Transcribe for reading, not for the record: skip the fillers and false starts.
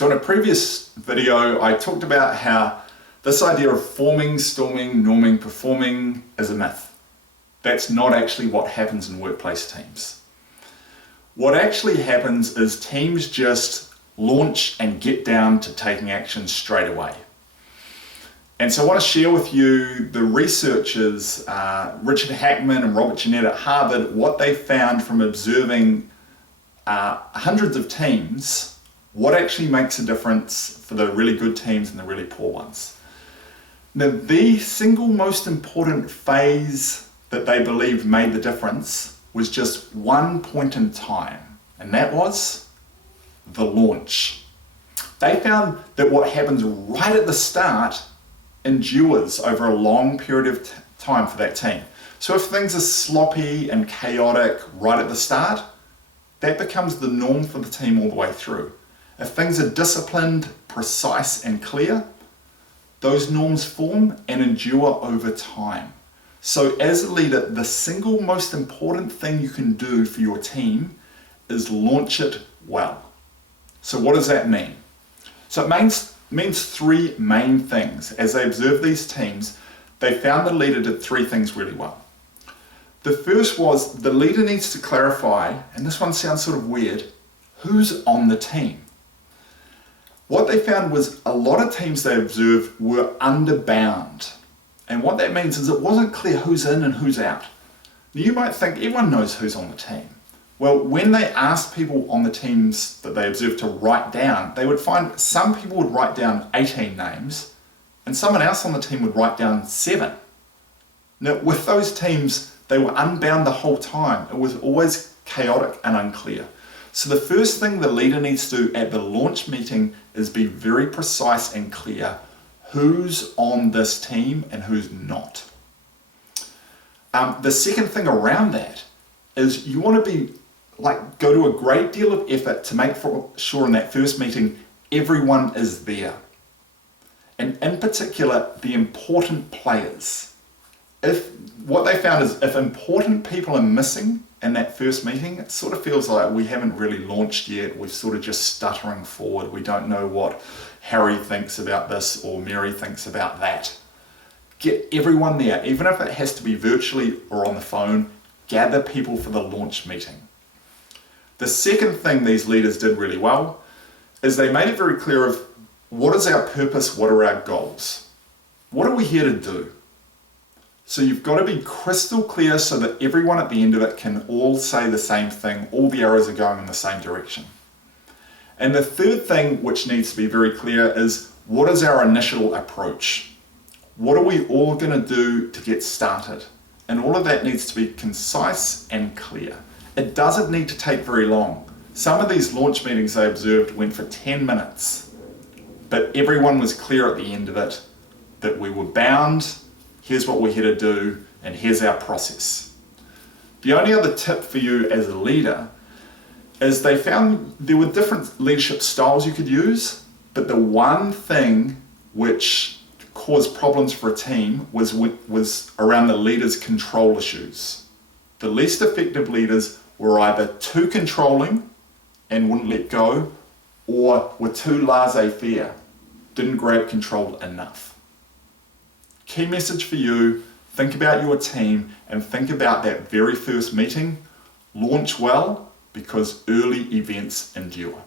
So in a previous video, I talked about how this idea of forming, storming, norming, performing is a myth. That's not actually what happens in workplace teams. What actually happens is teams just launch and get down to taking action straight away. And so I want to share with you the researchers, Richard Hackman and Robert Jeanette at Harvard, what they found from observing hundreds of teams, what actually makes a difference for the really good teams and the really poor ones. Now, the single most important phase that they believed made the difference was just one point in time, and that was the launch. They found that what happens right at the start endures over a long period of time for that team. So if things are sloppy and chaotic right at the start, that becomes the norm for the team all the way through. If things are disciplined, precise and clear, those norms form and endure over time. So as a leader, the single most important thing you can do for your team is launch it well. So what does that mean? So it means three main things. As they observed these teams, they found the leader did three things really well. The first was the leader needs to clarify, and this one sounds sort of weird, who's on the team. What they found was a lot of teams they observed were underbound. And what that means is it wasn't clear who's in and who's out. Now you might think everyone knows who's on the team. Well, when they asked people on the teams that they observed to write down, they would find some people would write down 18 names and someone else on the team would write down 7. Now with those teams, they were unbound the whole time. It was always chaotic and unclear. So the first thing the leader needs to do at the launch meeting is be very precise and clear who's on this team and who's not. The second thing around that is you want to go to a great deal of effort to make sure in that first meeting everyone is there. And in particular, the important players. What they found is if important people are missing in that first meeting, it sort of feels like we haven't really launched yet. We're sort of just stuttering forward. We don't know what Harry thinks about this or Mary thinks about that. Get everyone there, even if it has to be virtually or on the phone, gather people for the launch meeting. The second thing these leaders did really well is they made it very clear of what is our purpose, what are our goals? What are we here to do? So you've got to be crystal clear so that everyone at the end of it can all say the same thing, all the arrows are going in the same direction. And the third thing which needs to be very clear is what is our initial approach? What are we all going to do to get started? And all of that needs to be concise and clear. It doesn't need to take very long. Some of these launch meetings I observed went for 10 minutes, but everyone was clear at the end of it that we were bound, here's what we're here to do, and here's our process. The only other tip for you as a leader is they found there were different leadership styles you could use, but the one thing which caused problems for a team was around the leader's control issues. The least effective leaders were either too controlling and wouldn't let go, or were too laissez-faire, didn't grab control enough. Key message for you, think about your team and think about that very first meeting. Launch well because early events endure.